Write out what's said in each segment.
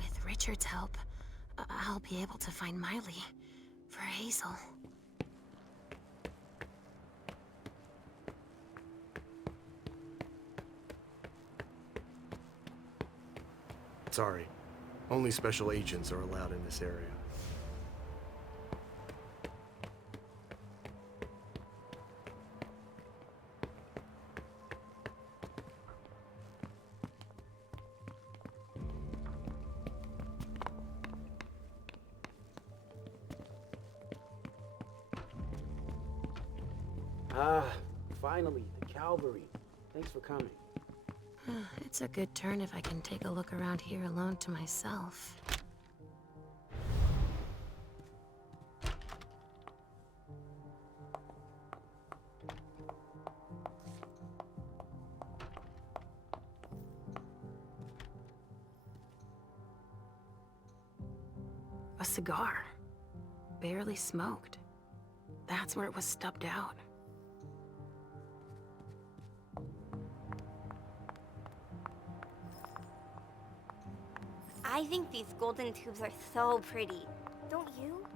With Richard's help, I'll be able to find Miley for Hazel. Sorry. Only special agents are allowed in this area. Ah, finally, the cavalry. Thanks for coming. It's a good turn if I can take a look around here alone to myself. A cigar. Barely smoked. That's where it was stubbed out. I think these golden tubes are so pretty. Don't you?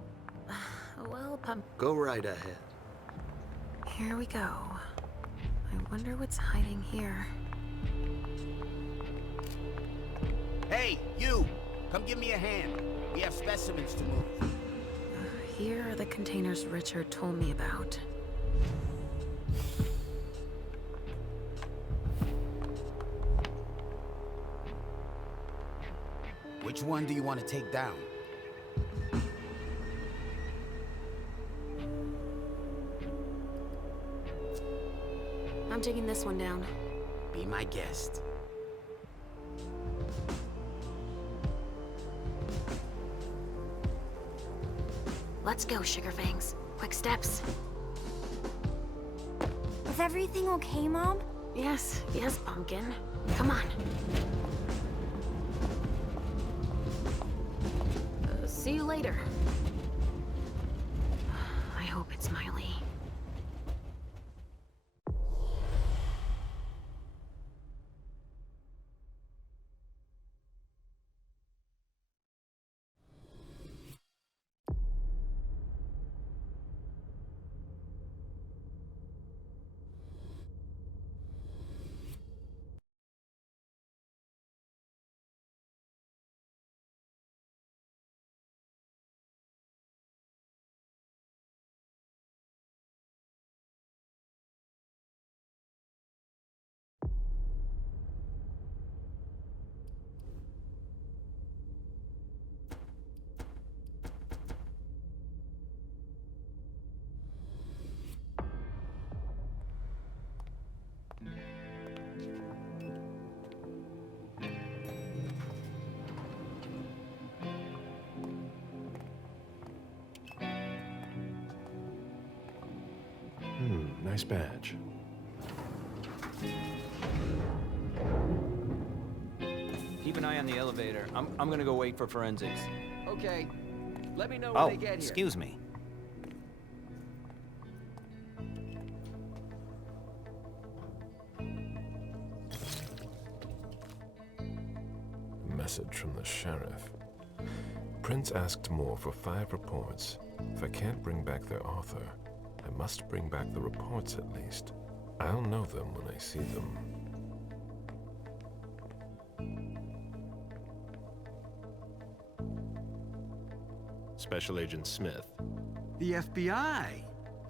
Well, Go right ahead. here we go. I wonder what's hiding here. Hey, you! Come give me a hand. We have specimens to move. Here are the containers Richard told me about. Which one do you want to take down? I'm taking this one down. Be my guest. Let's go, Sugarfangs. Quick steps. Is everything okay, Mom? Yes, Pumpkin. Come on. See you later. I hope it's Miley. Nice badge. Keep an eye on the elevator. I'm gonna go wait for forensics. Okay. Let me know when they get here. Excuse me. Message from the sheriff. Prince asked more for 5 reports. If I can't bring back their author, I must bring back the reports at least. I'll know them when I see them. Special Agent Smith. The FBI!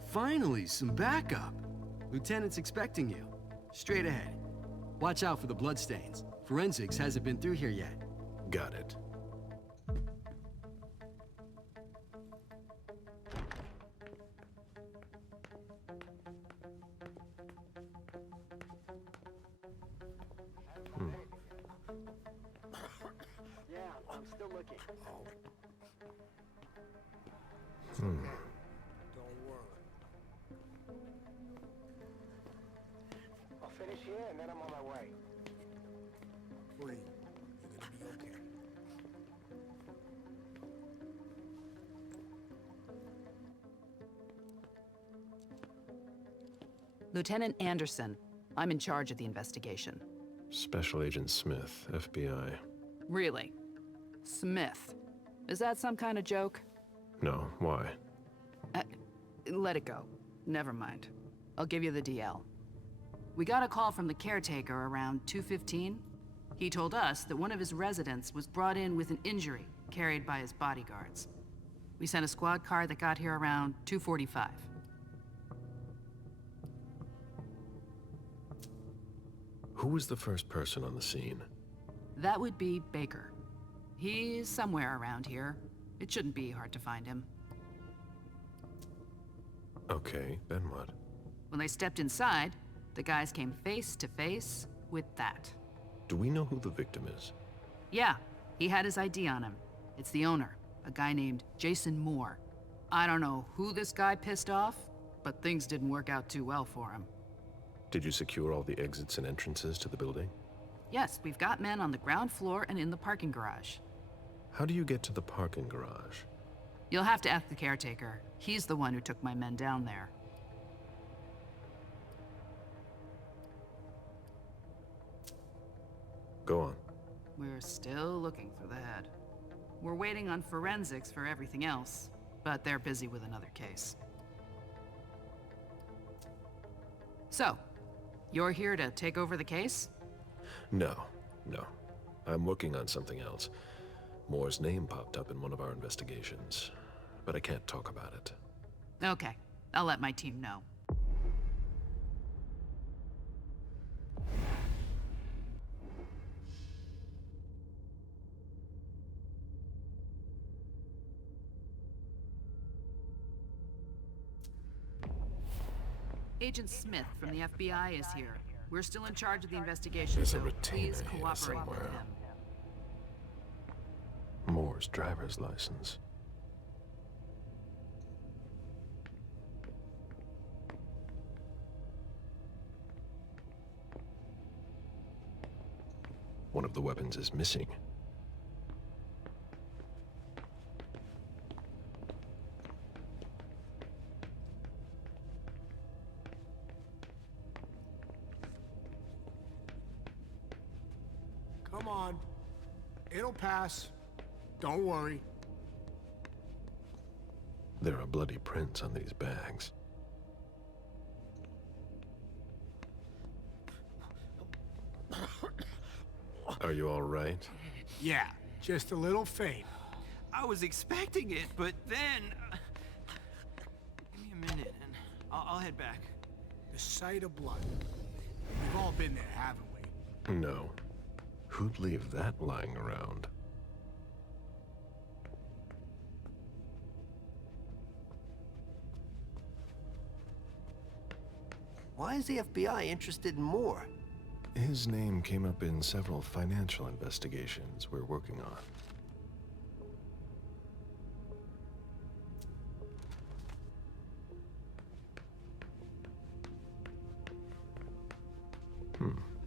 Finally, some backup. Lieutenant's expecting you. Straight ahead. Watch out for the bloodstains. Forensics hasn't been through here yet. Got it. Yeah, I'm still looking. Don't worry. I'll finish here and then I'm on my way. Free. You're gonna be okay. Lieutenant Anderson, I'm in charge of the investigation. Special Agent Smith, FBI. Really? Smith. Is that some kind of joke? No, why? Let it go. Never mind. I'll give you the DL. We got a call from the caretaker around 2:15. He told us that one of his residents was brought in with an injury carried by his bodyguards. We sent a squad car that got here around 2:45. Who was the first person on the scene? That would be Baker. He's somewhere around here. It shouldn't be hard to find him. Okay, then what? When they stepped inside, the guys came face to face with that. Do we know who the victim is? Yeah, he had his ID on him. It's the owner, a guy named Jason Moore. I don't know who this guy pissed off, but things didn't work out too well for him. Did you secure all the exits and entrances to the building? Yes, we've got men on the ground floor and in the parking garage. How do you get to the parking garage? You'll have to ask the caretaker. He's the one who took my men down there. Go on. We're still looking for the head. We're waiting on forensics for everything else, but they're busy with another case. So, you're here to take over the case? No. I'm working on something else. Moore's name popped up in one of our investigations, but I can't talk about it. Okay, I'll let my team know. Agent Smith from the FBI is here. We're still in charge of the investigation, There's a so retainer please here cooperate with somewhere. him. Moore's driver's license. One of the weapons is missing. Come on. It'll pass. Don't worry. There are bloody prints on these bags. Are you all right? Yeah, just a little faint. I was expecting it, but then... Give me a minute, and I'll head back. The sight of blood. We've all been there, haven't we? No. Who'd leave that lying around? Why is the FBI interested in Moore? His name came up in several financial investigations we're working on.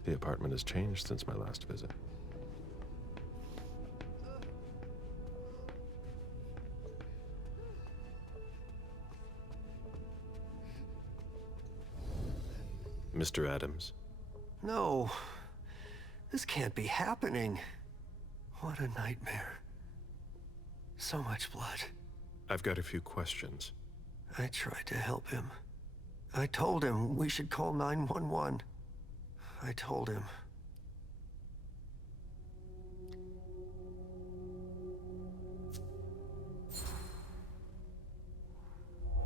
The apartment has changed since my last visit. Mr. Adams? No. This can't be happening. What a nightmare. So much blood. I've got a few questions. I tried to help him. I told him we should call 911. I told him.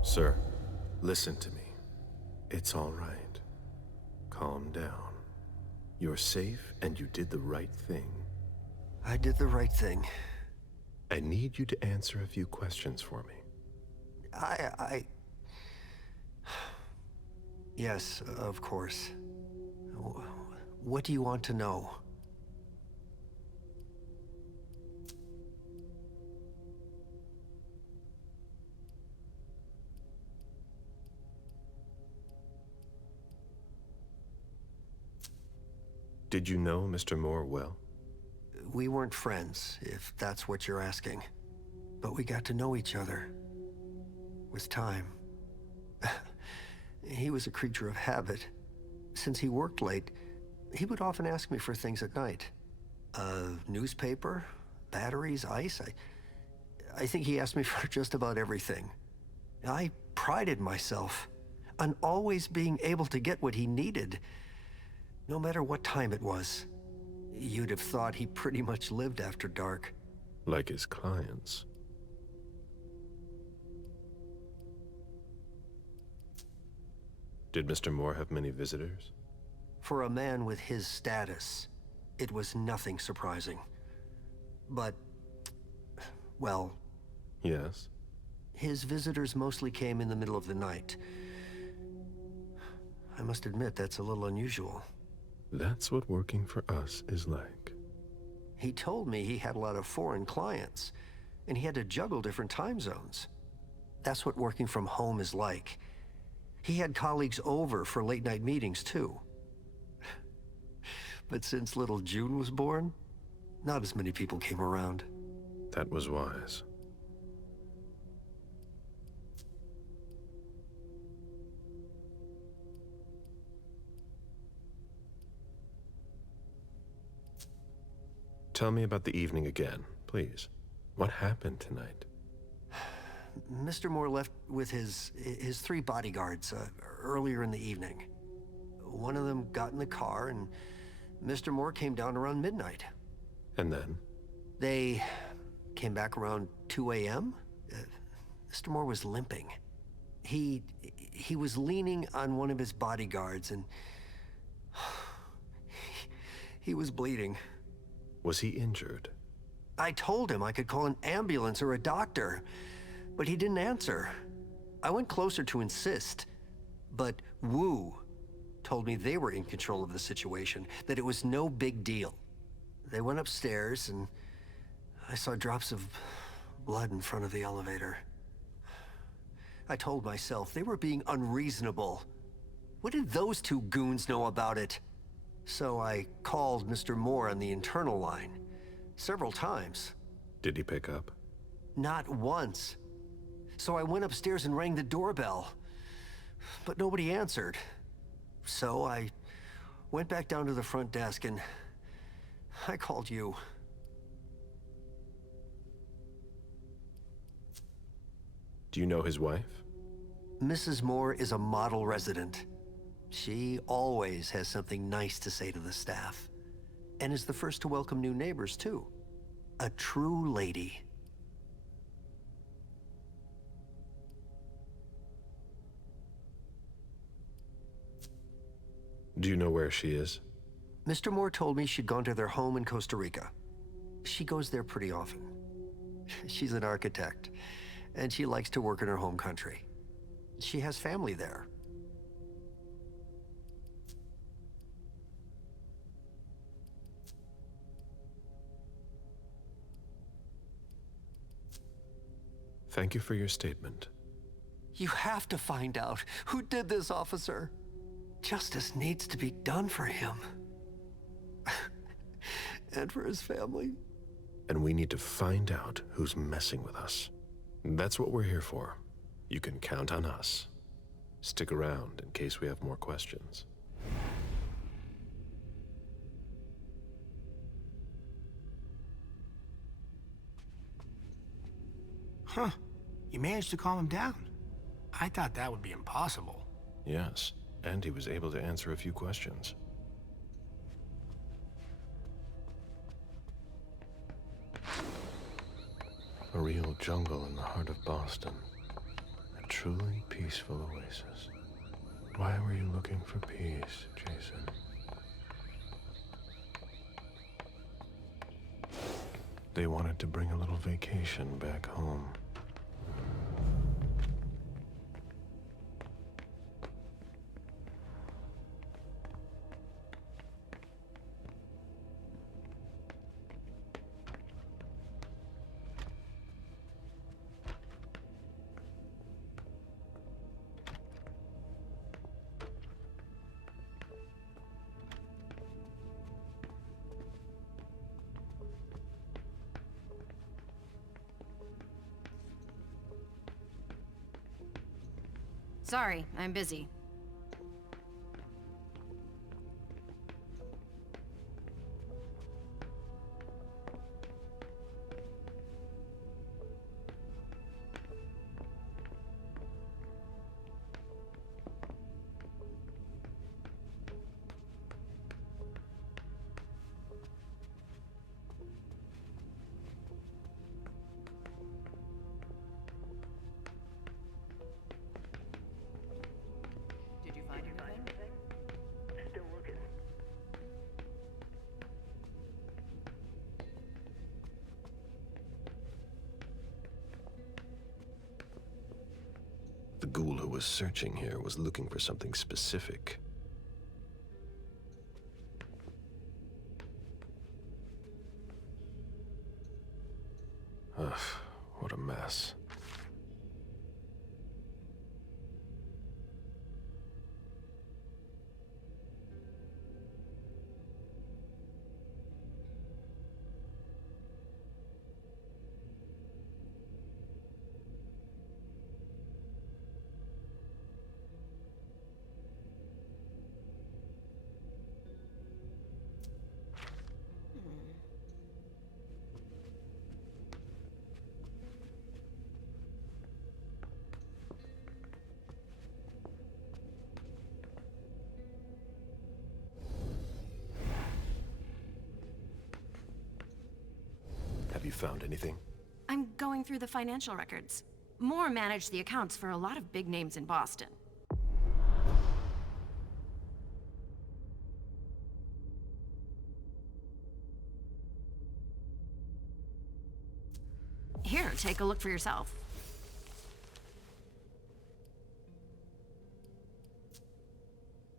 Sir, listen to me. It's all right. Calm down. You're safe and you did the right thing. I did the right thing. I need you to answer a few questions for me. Yes, of course. What do you want to know? Did you know Mr. Moore well? We weren't friends, if that's what you're asking. But we got to know each other. With time. He was a creature of habit. Since he worked late, he would often ask me for things at night. A newspaper, batteries, ice. I think he asked me for just about everything. I prided myself on always being able to get what he needed, no matter what time it was. You'd have thought he pretty much lived after dark. Like his clients. Did Mr. Moore have many visitors? For a man with his status, it was nothing surprising. But, well... Yes? His visitors mostly came in the middle of the night. I must admit, that's a little unusual. That's what working for us is like. He told me he had a lot of foreign clients, and he had to juggle different time zones. That's what working from home is like. He had colleagues over for late-night meetings, too. But since little June was born, not as many people came around. That was wise. Tell me about the evening again, please. What happened tonight? Mr. Moore left with his 3 bodyguards earlier in the evening. One of them got in the car, and Mr. Moore came down around midnight. And then? They came back around 2 a.m. Mr. Moore was limping. He was leaning on one of his bodyguards, and he was bleeding. Was he injured? I told him I could call an ambulance or a doctor, but he didn't answer. I went closer to insist, but Wu told me they were in control of the situation, that it was no big deal. They went upstairs, and I saw drops of blood in front of the elevator. I told myself they were being unreasonable. What did those 2 goons know about it? So I called Mr. Moore on the internal line several times. Did he pick up? Not once. So I went upstairs and rang the doorbell, but nobody answered. So I went back down to the front desk and I called you. Do you know his wife? Mrs. Moore is a model resident. She always has something nice to say to the staff, and is the first to welcome new neighbors, too. A true lady. Do you know where she is? Mr. Moore told me she'd gone to their home in Costa Rica. She goes there pretty often. She's an architect, and she likes to work in her home country. She has family there. Thank you for your statement. You have to find out who did this, officer. Justice needs to be done for him. And for his family. And we need to find out who's messing with us. That's what we're here for. You can count on us. Stick around in case we have more questions. Huh. You managed to calm him down. I thought that would be impossible. Yes, and he was able to answer a few questions. A real jungle in the heart of Boston. A truly peaceful oasis. Why were you looking for peace, Jason? They wanted to bring a little vacation back home. Sorry, I'm busy. was searching here was looking for something specific. Ugh, what a mess. Have you found anything? I'm going through the financial records. Moore managed the accounts for a lot of big names in Boston. Here, take a look for yourself.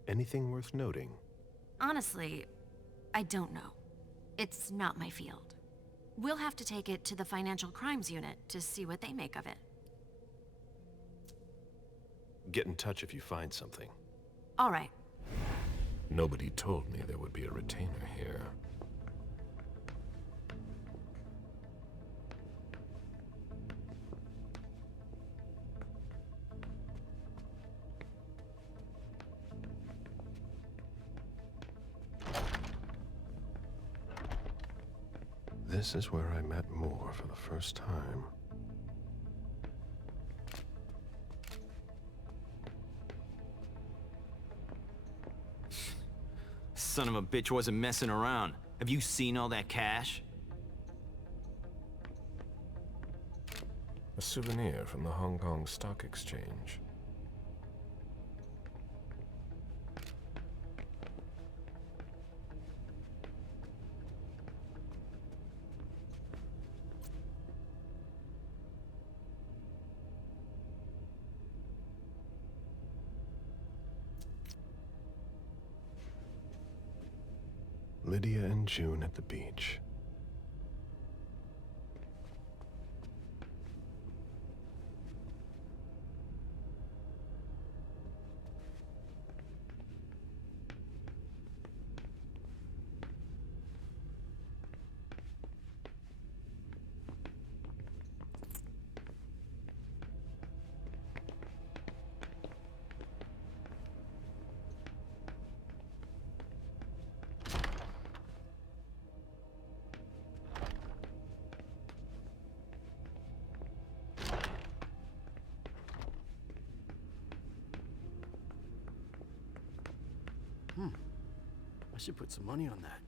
Anything worth noting? Honestly, I don't know. It's not my field. We'll have to take it to the Financial Crimes Unit to see what they make of it. Get in touch if you find something. All right. Nobody told me there would be a retainer here. This is where I met Moore for the first time. Son of a bitch wasn't messing around. Have you seen all that cash? A souvenir from the Hong Kong Stock Exchange. Lydia and June at the beach. I should put some money on that.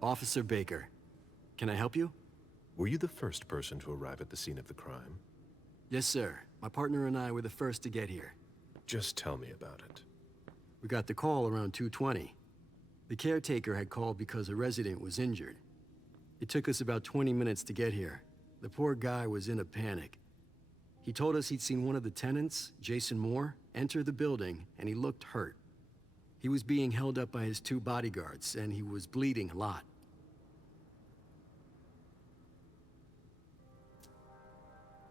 Officer Baker, can I help you? Were you the first person to arrive at the scene of the crime? Yes, sir. My partner and I were the first to get here. Just tell me about it. We got the call around 2:20. The caretaker had called because a resident was injured. It took us about 20 minutes to get here. The poor guy was in a panic. He told us he'd seen one of the tenants, Jason Moore, enter the building, and he looked hurt. He was being held up by his 2 bodyguards, and he was bleeding a lot.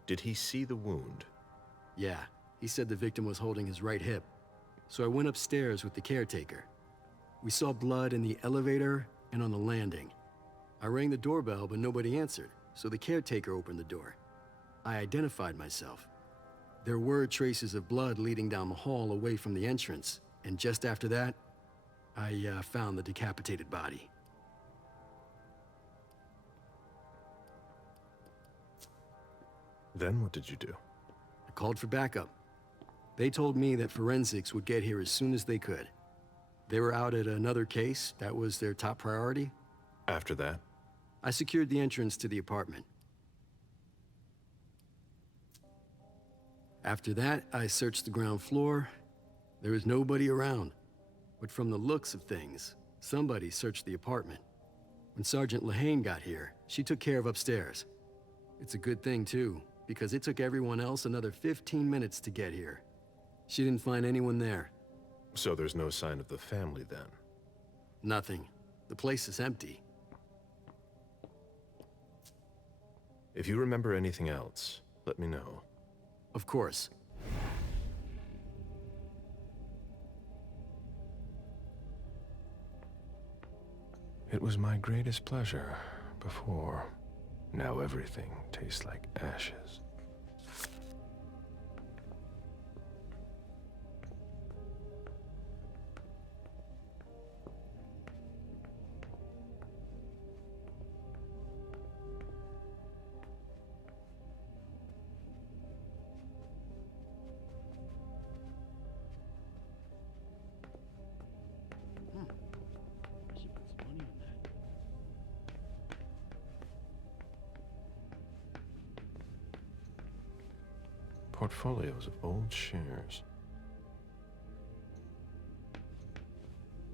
Did he see the wound? Yeah, he said the victim was holding his right hip. So I went upstairs with the caretaker. We saw blood in the elevator and on the landing. I rang the doorbell, but nobody answered, so the caretaker opened the door. I identified myself. There were traces of blood leading down the hall away from the entrance, and just after that, I found the decapitated body. Then what did you do? I called for backup. They told me that forensics would get here as soon as they could. They were out at another case. That was their top priority. After that? I secured the entrance to the apartment. After that, I searched the ground floor. There was nobody around. But from the looks of things, somebody searched the apartment. When Sergeant Lehane got here, she took care of upstairs. It's a good thing, too. because it took everyone else another 15 minutes to get here. She didn't find anyone there. So there's no sign of the family then? Nothing. The place is empty. If you remember anything else, let me know. Of course. It was my greatest pleasure before. Now everything tastes like ashes. Portfolios of old shares.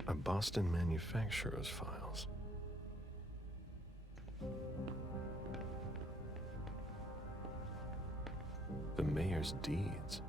A Boston manufacturer's files. The mayor's deeds.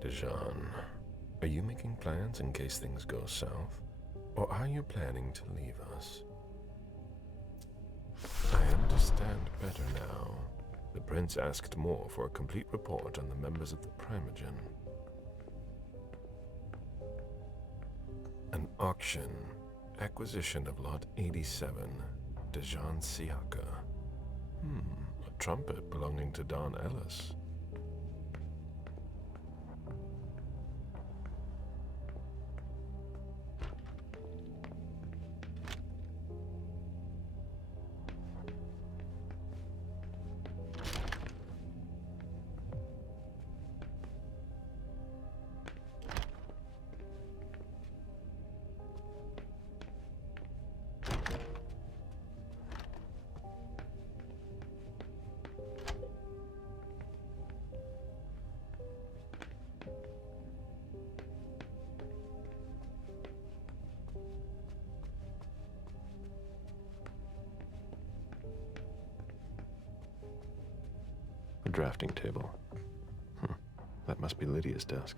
Dijon, are you making plans in case things go south? Or are you planning to leave us? I understand better now. The prince asked more for a complete report on the members of the Primogen. An auction. Acquisition of Lot 87, Dijon Siaka. A trumpet belonging to Don Ellis. A drafting table. That must be Lydia's desk.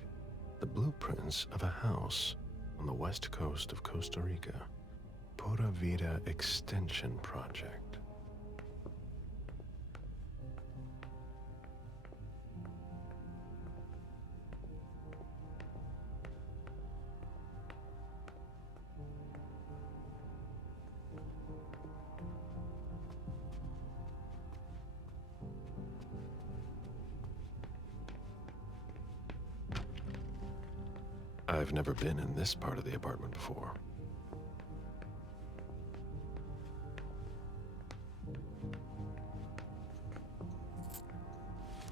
The blueprints of a house on the west coast of Costa Rica. Pura Vida Extension Project. I've never been in this part of the apartment before.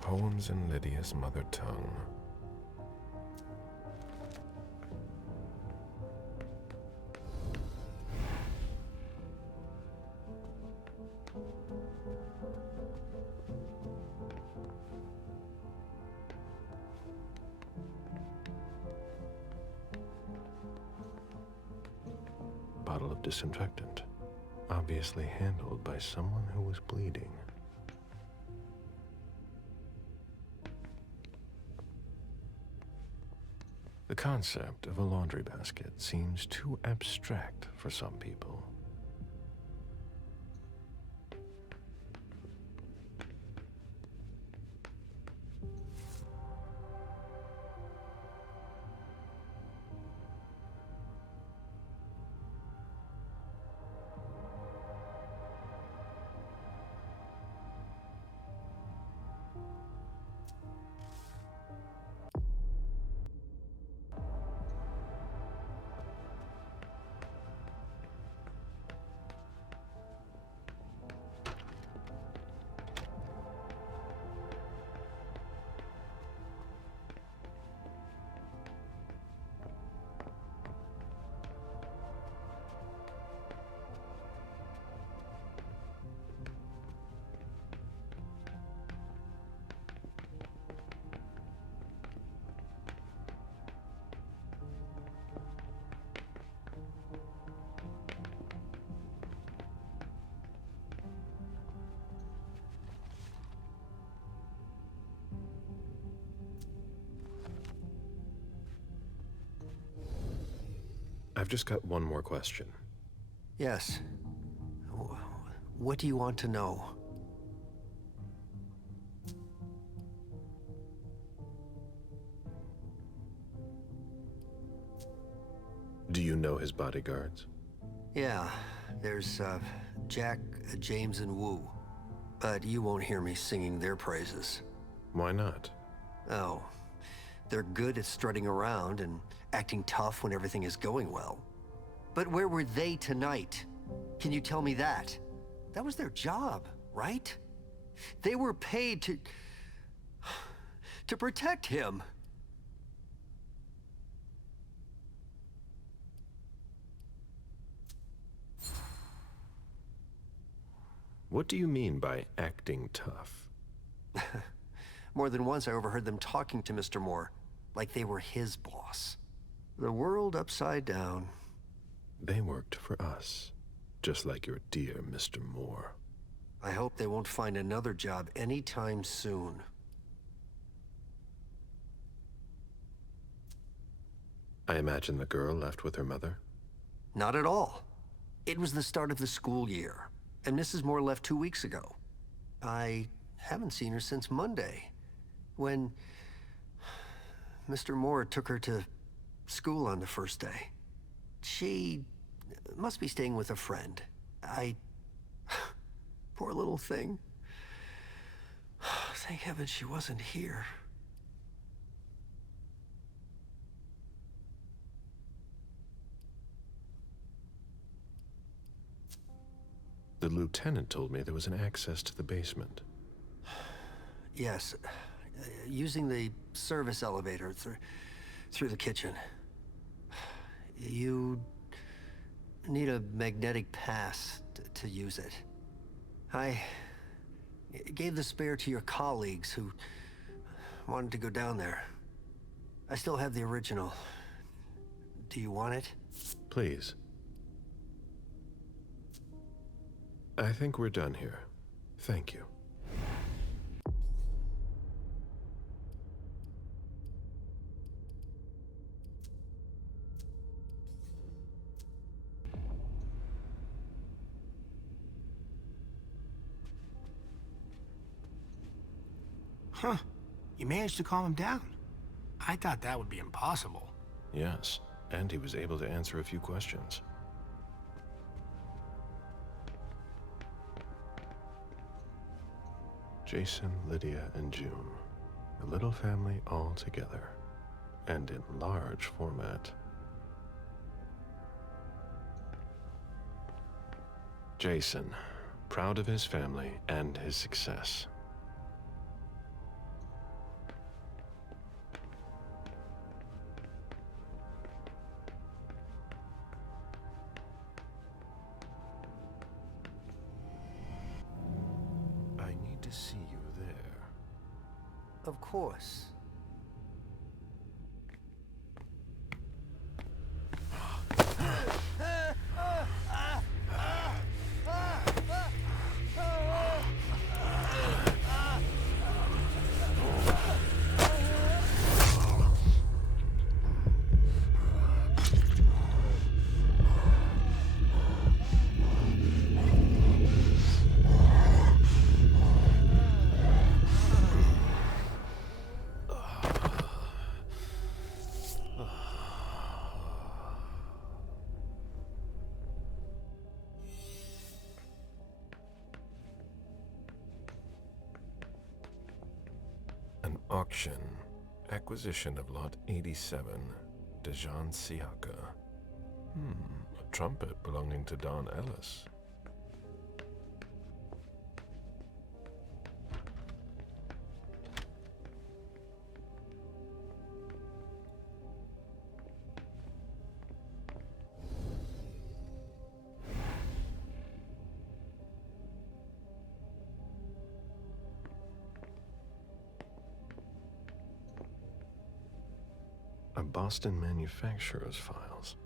Poems in Lydia's mother tongue. Bottle of disinfectant, obviously handled by someone who was bleeding. The concept of a laundry basket seems too abstract for some people. I've just got one more question. Yes. What do you want to know? Do you know his bodyguards? Yeah, there's, Jack, James, and Wu. But you won't hear me singing their praises. Why not? Oh, they're good at strutting around and acting tough when everything is going well. But where were they tonight? Can you tell me that? That was their job, right? They were paid to protect him. What do you mean by acting tough? More than once I overheard them talking to Mr. Moore, like they were his boss. The world upside down. They worked for us, just like your dear Mr. Moore. I hope they won't find another job anytime soon. I imagine the girl left with her mother? Not at all. It was the start of the school year, and Mrs. Moore left 2 weeks ago. I haven't seen her since Monday, when Mr. Moore took her to school on the first day. She must be staying with a friend. Poor little thing. Thank heaven she wasn't here. The lieutenant told me there was an access to the basement. Yes, using the service elevator through the kitchen. You need a magnetic pass to use it. I gave the spare to your colleagues who wanted to go down there. I still have the original. Do you want it? Please. I think we're done here. Thank you. Huh. You managed to calm him down. I thought that would be impossible. Yes, and he was able to answer a few questions. Jason, Lydia, and June. A little family all together. And in large format. Jason, proud of his family and his success. I need to see you there. Of course. Auction. Acquisition of Lot 87, Dejan Siaka. A trumpet belonging to Don Ellis. Boston manufacturer's files.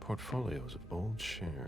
Portfolios of old shares.